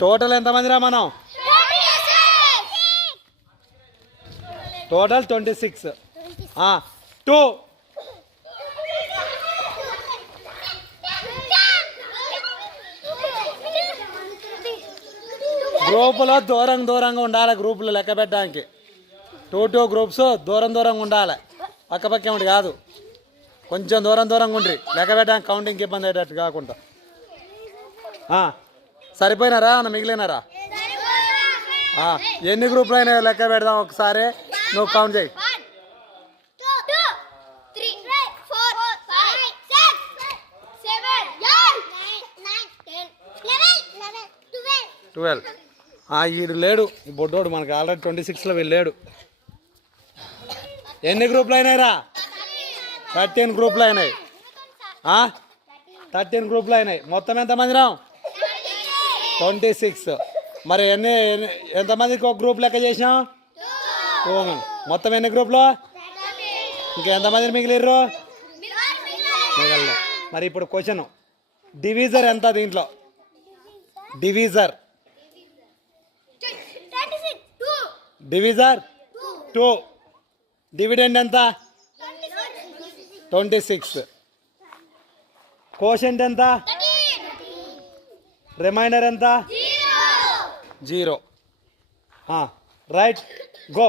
Total ఎంతమందిరా మనం? Total 26. 2 గ్రూపులో దూరంగా ఉండాలి. గ్రూపులు లెక్క పెట్టడానికి 2 గ్రూప్స్ దూరంగా ఉండాలి. పక్కపక్కే ఉండి కాదు, కొంచెం దూరంగా ఉండ్రి లెక్క పెట్టడానికి, కౌంటింగ్కి ఇబ్బంది అయ్యేటట్టు కాకుండా. సరిపోయినారా అన్న మిగిలినారా? ఎన్ని గ్రూపులు అయినా లెక్క పెడదాం ఒకసారి, నువ్వు కౌంట్ చేయి. 12. ఈడు లేడు, ఈ బొడ్డోడు మనకి ఆల్రెడీ 26లో వీళ్ళు లేడు. ఎన్ని గ్రూపులు అయినాయిరా? 13 గ్రూపులు అయినాయి. 13 గ్రూపులు అయినాయి. మొత్తం ఎంతమంది రావు? 26. మరి ఎంతమందికి ఒక గ్రూప్ లెక్క చేసినాం? 2. మొత్తం ఎన్ని గ్రూపులు? ఇంకా ఎంతమంది మిగిలిర్రు? మిగలే. మరి ఇప్పుడు క్వశ్చన్, డివిజర్ ఎంత దీంట్లో? డివిజర్ 2. డివిడెండ్ ఎంత? 26. కోషెంట్ ఎంత? రిమైండర్ ఎంత? 0. Right, go.